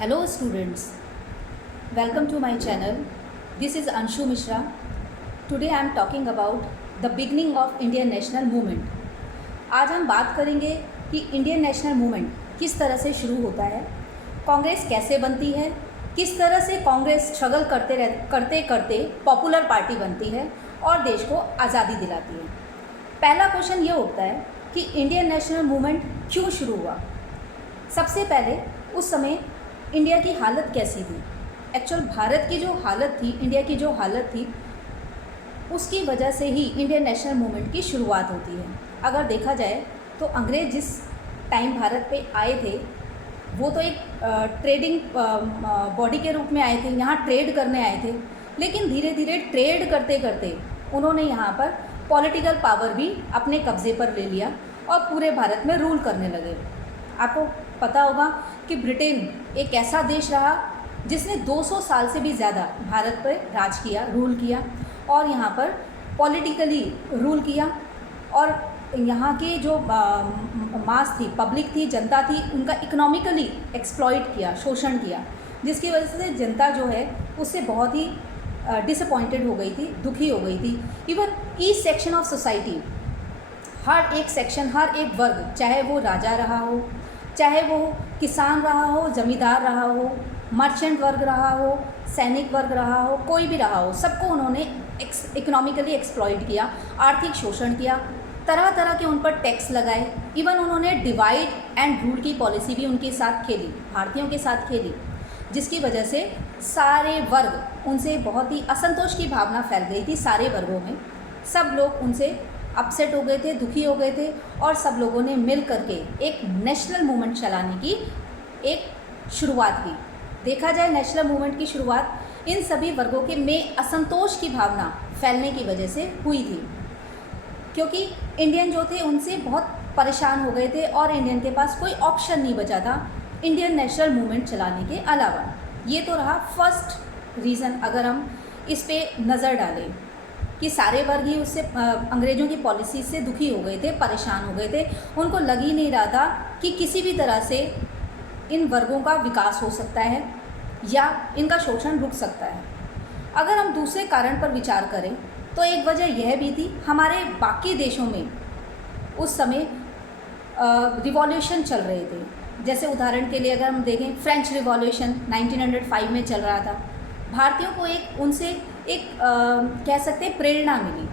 Hello students, welcome to my channel. This is Anshu Mishra. Today I am talking about the beginning of Indian National Movement. आज हम बात करेंगे कि Indian national movement किस तरह से शुरू होता है, कांग्रेस कैसे बनती है, किस तरह से कांग्रेस स्ट्रगल करते करते पॉपुलर पार्टी बनती है और देश को आज़ादी दिलाती है। पहला क्वेश्चन ये उठता है कि इंडियन नेशनल मूवमेंट क्यों शुरू हुआ। सबसे पहले उस समय इंडिया की हालत कैसी थी। एक्चुअल भारत की जो हालत थी, इंडिया की जो हालत थी, उसकी वजह से ही इंडियन नेशनल मूवमेंट की शुरुआत होती है। अगर देखा जाए तो अंग्रेज़ जिस टाइम भारत पे आए थे वो तो एक ट्रेडिंग बॉडी के रूप में आए थे, यहाँ ट्रेड करने आए थे, लेकिन धीरे धीरे ट्रेड करते करते उन्होंने यहाँ पर पॉलिटिकल पावर भी अपने कब्ज़े पर ले लिया और पूरे भारत में रूल करने लगे। आपको पता होगा कि ब्रिटेन एक ऐसा देश रहा जिसने 200 साल से भी ज़्यादा भारत पर राज किया, रूल किया और यहाँ पर पॉलिटिकली रूल किया और यहाँ की जो मास थी, पब्लिक थी, जनता थी, उनका इकोनॉमिकली एक्सप्लॉइट किया, शोषण किया, जिसकी वजह से जनता जो है उससे बहुत ही डिसअपॉइंटेड हो गई थी, दुखी हो गई थी। Even each section of society, हर एक सेक्शन, हर एक वर्ग, चाहे वो राजा रहा हो, चाहे वो किसान रहा हो, ज़मींदार रहा हो, मर्चेंट वर्ग रहा हो, सैनिक वर्ग रहा हो, कोई भी रहा हो, सबको उन्होंने इकोनॉमिकली एक्सप्लॉइट किया, आर्थिक शोषण किया, तरह तरह के उन पर टैक्स लगाए। इवन उन्होंने डिवाइड एंड रूल की पॉलिसी भी उनके साथ खेली, भारतीयों के साथ खेली, जिसकी वजह से सारे वर्ग उनसे बहुत ही असंतोष की भावना फैल गई थी। सारे वर्गों में सब लोग उनसे अपसेट हो गए थे, दुखी हो गए थे और सब लोगों ने मिल करके एक नेशनल मूवमेंट चलाने की एक शुरुआत की। देखा जाए नेशनल मूवमेंट की शुरुआत इन सभी वर्गों के में असंतोष की भावना फैलने की वजह से हुई थी, क्योंकि इंडियन जो थे उनसे बहुत परेशान हो गए थे और इंडियन के पास कोई ऑप्शन नहीं बचा था इंडियन नेशनल मूवमेंट चलाने के अलावा। ये तो रहा फर्स्ट रीज़न। अगर हम इस पे नज़र डालें कि सारे वर्ग ही उससे अंग्रेज़ों की पॉलिसी से दुखी हो गए थे, परेशान हो गए थे, उनको लग ही नहीं रहा था कि किसी भी तरह से इन वर्गों का विकास हो सकता है या इनका शोषण रुक सकता है। अगर हम दूसरे कारण पर विचार करें तो एक वजह यह भी थी, हमारे बाकी देशों में उस समय रिवॉल्यूशन चल रहे थे। जैसे उदाहरण के लिए अगर हम देखें, फ्रेंच रिवॉल्यूशन 1905 में चल रहा था। भारतीयों को उनसे एक कह सकते प्रेरणा मिली,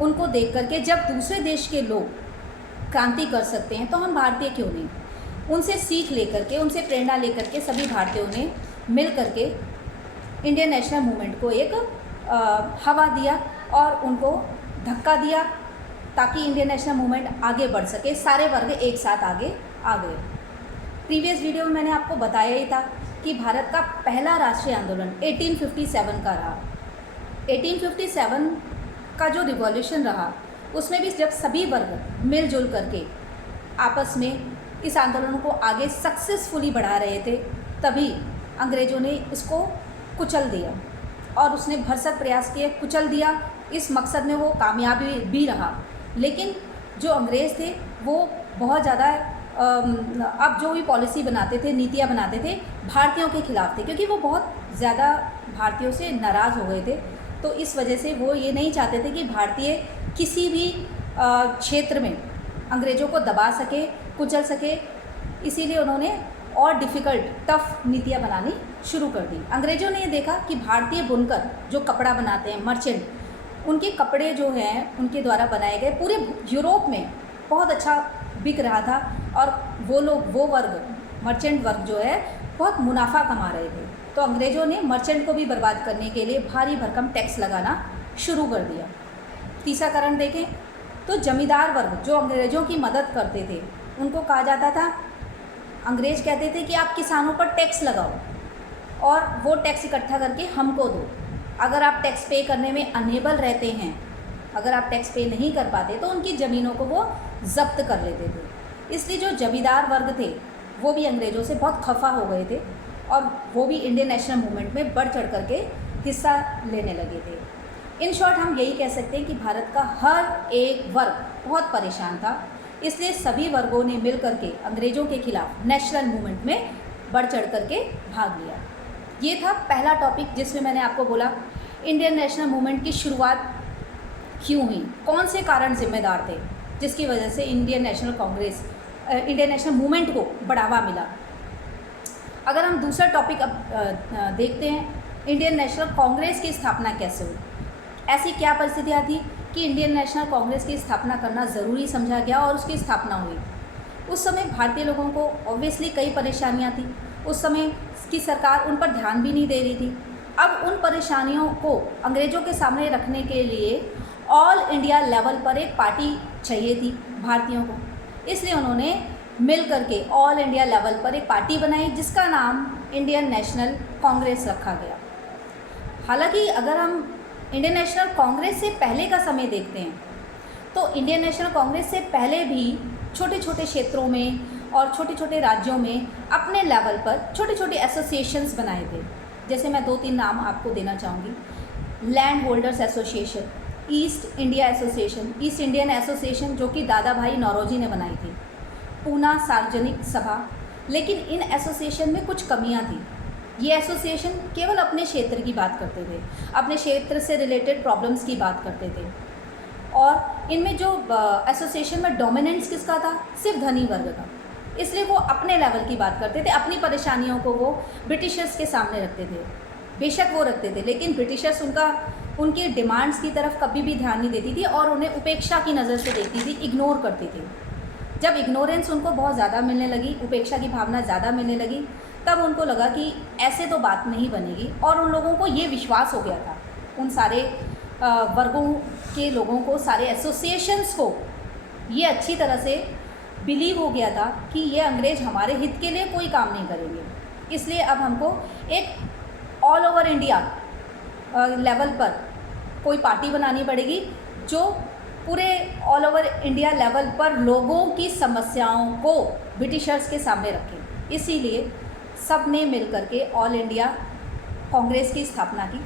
उनको देख करके जब दूसरे देश के लोग क्रांति कर सकते हैं तो हम भारतीय क्यों नहीं। उनसे सीख लेकर के, उनसे प्रेरणा लेकर के सभी भारतीयों ने मिल करके इंडियन नेशनल मूवमेंट को एक हवा दिया और उनको धक्का दिया ताकि इंडियन नेशनल मूवमेंट आगे बढ़ सके, सारे वर्ग एक साथ आगे आ गए। प्रीवियस वीडियो में मैंने आपको बताया ही था कि भारत का पहला राष्ट्रीय आंदोलन 1857 का रहा। 1857 का जो रिवॉल्यूशन रहा उसमें भी जब सभी वर्ग मिलजुल करके आपस में इस आंदोलन को आगे सक्सेसफुली बढ़ा रहे थे, तभी अंग्रेज़ों ने इसको कुचल दिया और उसने भरसक प्रयास किए, कुचल दिया। इस मकसद में वो कामयाबी भी रहा, लेकिन जो अंग्रेज़ थे वो बहुत ज़्यादा अब जो भी पॉलिसी बनाते थे, नीतियाँ बनाते थे, भारतीयों के खिलाफ थे, क्योंकि वो बहुत ज़्यादा भारतीयों से नाराज़ हो गए थे। तो इस वजह से वो ये नहीं चाहते थे कि भारतीय किसी भी क्षेत्र में अंग्रेज़ों को दबा सके, कुचल सके, इसीलिए उन्होंने और डिफ़िकल्ट, टफ़ नीतियाँ बनानी शुरू कर दी। अंग्रेज़ों ने ये देखा कि भारतीय बुनकर जो कपड़ा बनाते हैं, मर्चेंट, उनके कपड़े जो हैं उनके द्वारा बनाए गए पूरे यूरोप में बहुत अच्छा बिक रहा था और वो लोग, वो वर्ग, मर्चेंट वर्ग जो है बहुत मुनाफा कमा रहे थे। तो अंग्रेज़ों ने मर्चेंट को भी बर्बाद करने के लिए भारी भरकम टैक्स लगाना शुरू कर दिया। तीसरा कारण देखें तो जमींदार वर्ग जो अंग्रेज़ों की मदद करते थे, उनको कहा जाता था, अंग्रेज़ कहते थे कि आप किसानों पर टैक्स लगाओ और वो टैक्स इकट्ठा करके हमको दो। अगर आप टैक्स पे करने में अनेबल रहते हैं, अगर आप टैक्स पे नहीं कर पाते तो उनकी ज़मीनों को वो ज़ब्त कर लेते थे। इसलिए जो जमींदार वर्ग थे वो भी अंग्रेज़ों से बहुत खफा हो गए थे और वो भी इंडियन नेशनल मूवमेंट में बढ़ चढ़ करके हिस्सा लेने लगे थे। इन शॉर्ट हम यही कह सकते हैं कि भारत का हर एक वर्ग बहुत परेशान था, इसलिए सभी वर्गों ने मिल करके अंग्रेज़ों के खिलाफ नेशनल मूवमेंट में बढ़ चढ़ करके भाग लिया। ये था पहला टॉपिक जिसमें मैंने आपको बोला इंडियन नेशनल मूवमेंट की शुरुआत क्यों हुई, कौन से कारण जिम्मेदार थे जिसकी वजह से इंडियन नेशनल मूवमेंट को बढ़ावा मिला। अगर हम दूसरा टॉपिक अब देखते हैं, इंडियन नेशनल कांग्रेस की स्थापना कैसे हुई। ऐसी क्या परिस्थितियाँ थी कि इंडियन नेशनल कांग्रेस की स्थापना करना ज़रूरी समझा गया और उसकी स्थापना हुई। उस समय भारतीय लोगों को ऑब्वियसली कई परेशानियाँ थी। उस समय की सरकार उन पर ध्यान भी नहीं दे रही थी। अब उन परेशानियों को अंग्रेज़ों के सामने रखने के लिए ऑल इंडिया लेवल पर एक पार्टी चाहिए थी भारतीयों को, इसलिए उन्होंने मिल करके ऑल इंडिया लेवल पर एक पार्टी बनाई जिसका नाम इंडियन नेशनल कांग्रेस रखा गया। हालांकि अगर हम इंडियन नेशनल कांग्रेस से पहले का समय देखते हैं तो इंडियन नेशनल कांग्रेस से पहले भी छोटे छोटे क्षेत्रों में और छोटे छोटे राज्यों में अपने लेवल पर छोटे छोटे एसोसिएशंस बनाए थे। जैसे मैं 2-3 नाम आपको देना चाहूँगी। Land holders association, east India association, east Indian association जो कि दादा भाई नौरोजी ने बनाई थी, पूना सार्वजनिक सभा। लेकिन इन एसोसिएशन में कुछ कमियां थी। ये एसोसिएशन केवल अपने क्षेत्र की बात करते थे, अपने क्षेत्र से रिलेटेड प्रॉब्लम्स की बात करते थे, और इनमें जो एसोसिएशन में डोमिनेंस किसका था, सिर्फ धनी वर्ग का। इसलिए वो अपने लेवल की बात करते थे, अपनी परेशानियों को वो ब्रिटिशर्स के सामने रखते थे। बेशक वो रखते थे, लेकिन ब्रिटिशर्स उनकी डिमांड्स की तरफ कभी भी ध्यान नहीं देती थी और उन्हें उपेक्षा की नज़र से देखती थी, इग्नोर करती थी। जब इग्नोरेंस उनको बहुत ज़्यादा मिलने लगी, उपेक्षा की भावना ज़्यादा मिलने लगी, तब उनको लगा कि ऐसे तो बात नहीं बनेगी, और उन लोगों को ये विश्वास हो गया था, उन सारे वर्गों के लोगों को, सारे एसोसिएशंस को ये अच्छी तरह से बिलीव हो गया था कि ये अंग्रेज़ हमारे हित के लिए कोई काम नहीं करेंगे। इसलिए अब हमको एक ऑल ओवर इंडिया लेवल पर कोई पार्टी बनानी पड़ेगी जो पूरे ऑल ओवर इंडिया लेवल पर लोगों की समस्याओं को ब्रिटिशर्स के सामने रखें। इसीलिए सब ने मिल करके ऑल इंडिया कांग्रेस की स्थापना की,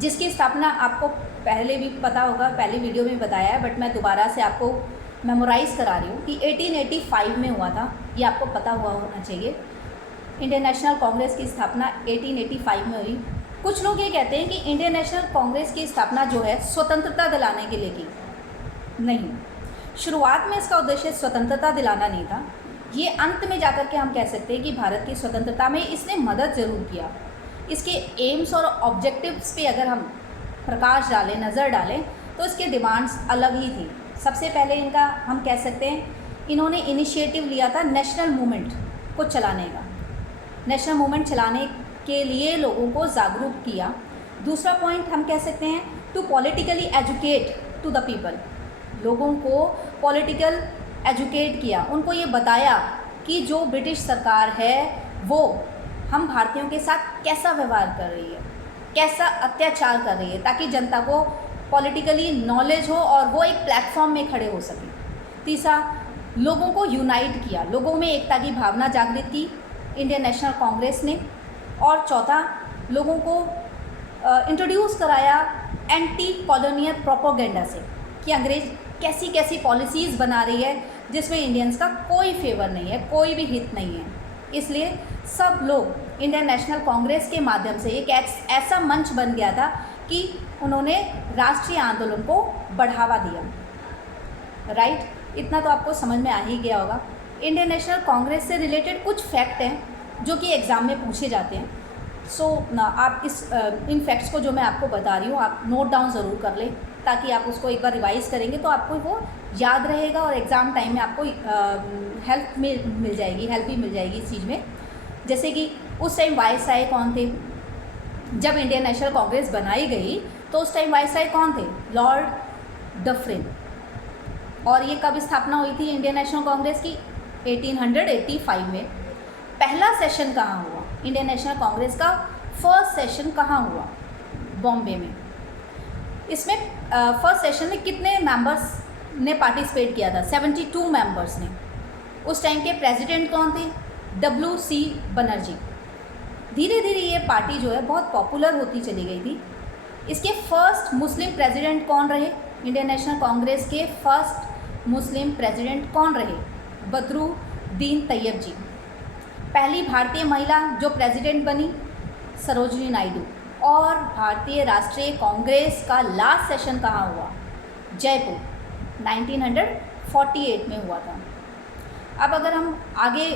जिसकी स्थापना आपको पहले भी पता होगा, पहले वीडियो में बताया है, बट मैं दोबारा से आपको मेमोराइज़ करा रही हूँ कि 1885 में हुआ था। ये आपको पता हुआ होना चाहिए। इंडियन नेशनल कांग्रेस की स्थापना 1885 में हुई। कुछ लोग ये कहते हैं कि इंडियन नेशनल कांग्रेस की स्थापना जो है स्वतंत्रता दिलाने के लिए की, नहीं, शुरुआत में इसका उद्देश्य स्वतंत्रता दिलाना नहीं था। ये अंत में जाकर के हम कह सकते हैं कि भारत की स्वतंत्रता में इसने मदद ज़रूर किया। इसके एम्स और ऑब्जेक्टिव्स पे अगर हम प्रकाश डालें, नज़र डालें, तो इसके डिमांड्स अलग ही थी। सबसे पहले इनका हम कह सकते हैं, इन्होंने इनिशिएटिव लिया था नेशनल मूवमेंट को चलाने का। नेशनल मूवमेंट चलाने के लिए लोगों को जागरूक किया। दूसरा पॉइंट हम कह सकते हैं, to politically educate to the people. लोगों को पॉलिटिकल एजुकेट किया, उनको ये बताया कि जो ब्रिटिश सरकार है वो हम भारतीयों के साथ कैसा व्यवहार कर रही है, कैसा अत्याचार कर रही है, ताकि जनता को पॉलिटिकली नॉलेज हो और वो एक प्लेटफॉर्म में खड़े हो सकें। तीसरा, लोगों को यूनाइट किया, लोगों में एकता की भावना जागृत की इंडियन नेशनल कांग्रेस ने। और चौथा, लोगों को इंट्रोड्यूस कराया एंटी कॉलोनियल प्रोपोगेंडा से, कि अंग्रेज कैसी कैसी पॉलिसीज़ बना रही है जिसमें इंडियंस का कोई फेवर नहीं है, कोई भी हित नहीं है। इसलिए सब लोग इंडियन नेशनल कांग्रेस के माध्यम से एक ऐसा मंच बन गया था कि उन्होंने राष्ट्रीय आंदोलन को बढ़ावा दिया। राइट, इतना तो आपको समझ में आ ही गया होगा। इंडियन नेशनल कांग्रेस से रिलेटेड कुछ फैक्ट हैं जो कि एग्ज़ाम में पूछे जाते हैं। आप इन फैक्ट्स को जो मैं आपको बता रही हूँ, आप नोट डाउन ज़रूर कर लें, ताकि आप उसको एक बार रिवाइज़ करेंगे तो आपको वो याद रहेगा और एग्ज़ाम टाइम में आपको हेल्प मिल जाएगी इस चीज़ में। जैसे कि उस टाइम वायसराय कौन थे, जब इंडियन नेशनल कांग्रेस बनाई गई तो उस टाइम वायसराय कौन थे, लॉर्ड डफरिन। और ये कब स्थापना हुई थी इंडियन नेशनल कांग्रेस की, 1885 में। पहला सेशन कहाँ हुआ इंडियन नेशनल कांग्रेस का, फर्स्ट सेशन कहाँ हुआ, बॉम्बे में। इसमें फर्स्ट सेशन में कितने मेंबर्स ने पार्टिसिपेट किया था, 72 मेंबर्स ने। उस टाइम के प्रेसिडेंट कौन थे, WC बनर्जी। धीरे धीरे ये पार्टी जो है बहुत पॉपुलर होती चली गई थी। इसके फर्स्ट मुस्लिम प्रेसिडेंट कौन रहे, इंडियन नेशनल कांग्रेस के फर्स्ट मुस्लिम प्रेसिडेंट कौन रहे, बदरुद्दीन तैयब जी। पहली भारतीय महिला जो प्रेसिडेंट बनी सरोजिनी नायडू। और भारतीय राष्ट्रीय कांग्रेस का लास्ट सेशन कहाँ हुआ? जयपुर, 1948 में हुआ था। अब अगर हम आगे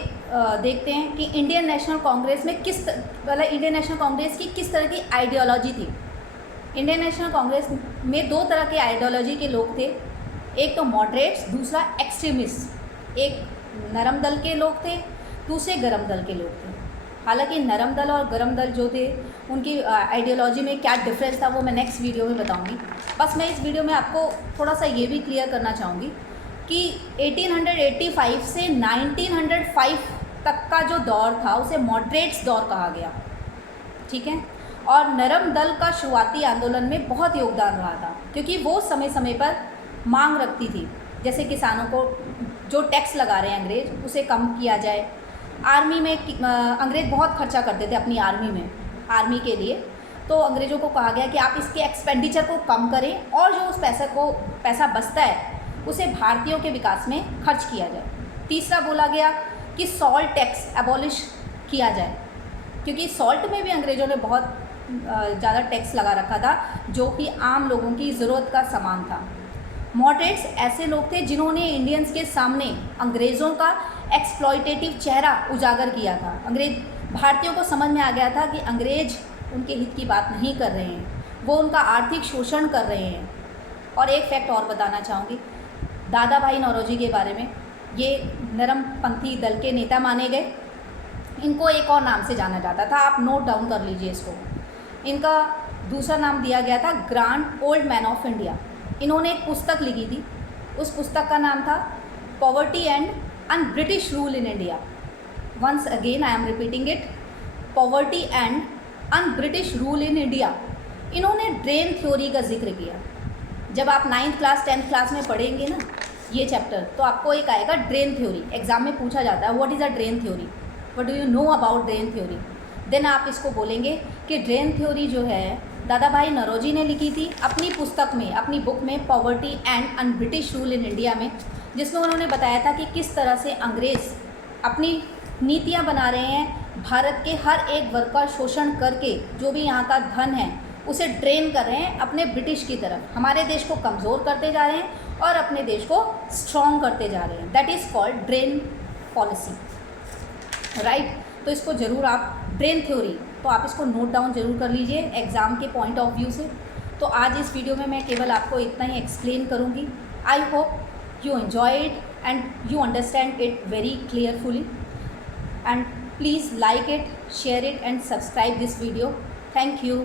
देखते हैं कि इंडियन नेशनल कांग्रेस में इंडियन नेशनल कांग्रेस की किस तरह की आइडियोलॉजी थी। इंडियन नेशनल कांग्रेस में दो तरह के आइडियोलॉजी के लोग थे, एक तो मॉडरेट्स, दूसरा एक्सट्रीमिस्ट। एक नरम दल के लोग थे, दूसरे गरम दल के लोग थे। हालांकि नरम दल और गरम दल जो थे उनकी आइडियोलॉजी में क्या डिफरेंस था वो मैं नेक्स्ट वीडियो में बताऊंगी। बस मैं इस वीडियो में आपको थोड़ा सा ये भी क्लियर करना चाहूँगी कि 1885 से 1905 तक का जो दौर था उसे मॉडरेट्स दौर कहा गया, ठीक है। और नरम दल का शुरुआती आंदोलन में बहुत योगदान रहा था, क्योंकि वो समय समय पर मांग रखती थी, जैसे किसानों को जो टैक्स लगा रहे हैं अंग्रेज उसे कम किया जाए। आर्मी में अंग्रेज बहुत खर्चा करते थे अपनी आर्मी के लिए, तो अंग्रेज़ों को कहा गया कि आप इसके एक्सपेंडिचर को कम करें और जो उस पैसा बचता है उसे भारतीयों के विकास में खर्च किया जाए। तीसरा बोला गया कि सॉल्ट टैक्स एबॉलिश किया जाए, क्योंकि सॉल्ट में भी अंग्रेज़ों ने बहुत ज़्यादा टैक्स लगा रखा था जो कि आम लोगों की ज़रूरत का सामान था। मॉडरेट्स ऐसे लोग थे जिन्होंने इंडियंस के सामने अंग्रेज़ों का एक्सप्लॉयटेटिव चेहरा उजागर किया था। भारतीयों को समझ में आ गया था कि अंग्रेज उनके हित की बात नहीं कर रहे हैं, वो उनका आर्थिक शोषण कर रहे हैं। और एक फैक्ट और बताना चाहूँगी दादा भाई नौरोजी के बारे में। ये नरमपंथी दल के नेता माने गए। इनको एक और नाम से जाना जाता था, आप नोट डाउन कर लीजिए इसको। इनका दूसरा नाम दिया गया था grand old man of India. इन्होंने एक पुस्तक लिखी थी, उस पुस्तक का नाम था poverty and un British rule in India. Once again I am repeating it, poverty and un British rule in India. इन्होंने ड्रेन थ्योरी का जिक्र किया। जब आप 9th क्लास 10th क्लास में पढ़ेंगे ना ये चैप्टर, तो आपको एक आएगा ड्रेन थ्योरी। एग्जाम में पूछा जाता है what is a drain theory, what do you know about drain theory. Then आप इसको बोलेंगे कि ड्रेन थ्योरी जो है दादा भाई नौरोजी ने लिखी थी अपनी पुस्तक में, अपनी बुक में poverty and un British rule in India में, जिसमें उन्होंने बताया था कि किस तरह से अंग्रेज़ अपनी नीतियाँ बना रहे हैं, भारत के हर एक वर्ग का शोषण करके जो भी यहाँ का धन है उसे ड्रेन कर रहे हैं अपने ब्रिटिश की तरफ। हमारे देश को कमज़ोर करते जा रहे हैं और अपने देश को स्ट्रॉन्ग करते जा रहे हैं। That is called drain policy, right. तो इसको ज़रूर आप ड्रेन थ्योरी, तो आप इसको नोट डाउन ज़रूर कर लीजिए एग्ज़ाम के पॉइंट ऑफ व्यू से। तो आज इस वीडियो में मैं केवल आपको इतना ही एक्सप्लेन करूँगी। I hope you enjoy it and you understand it very clearfully, and please like it, share it and subscribe this video. Thank you.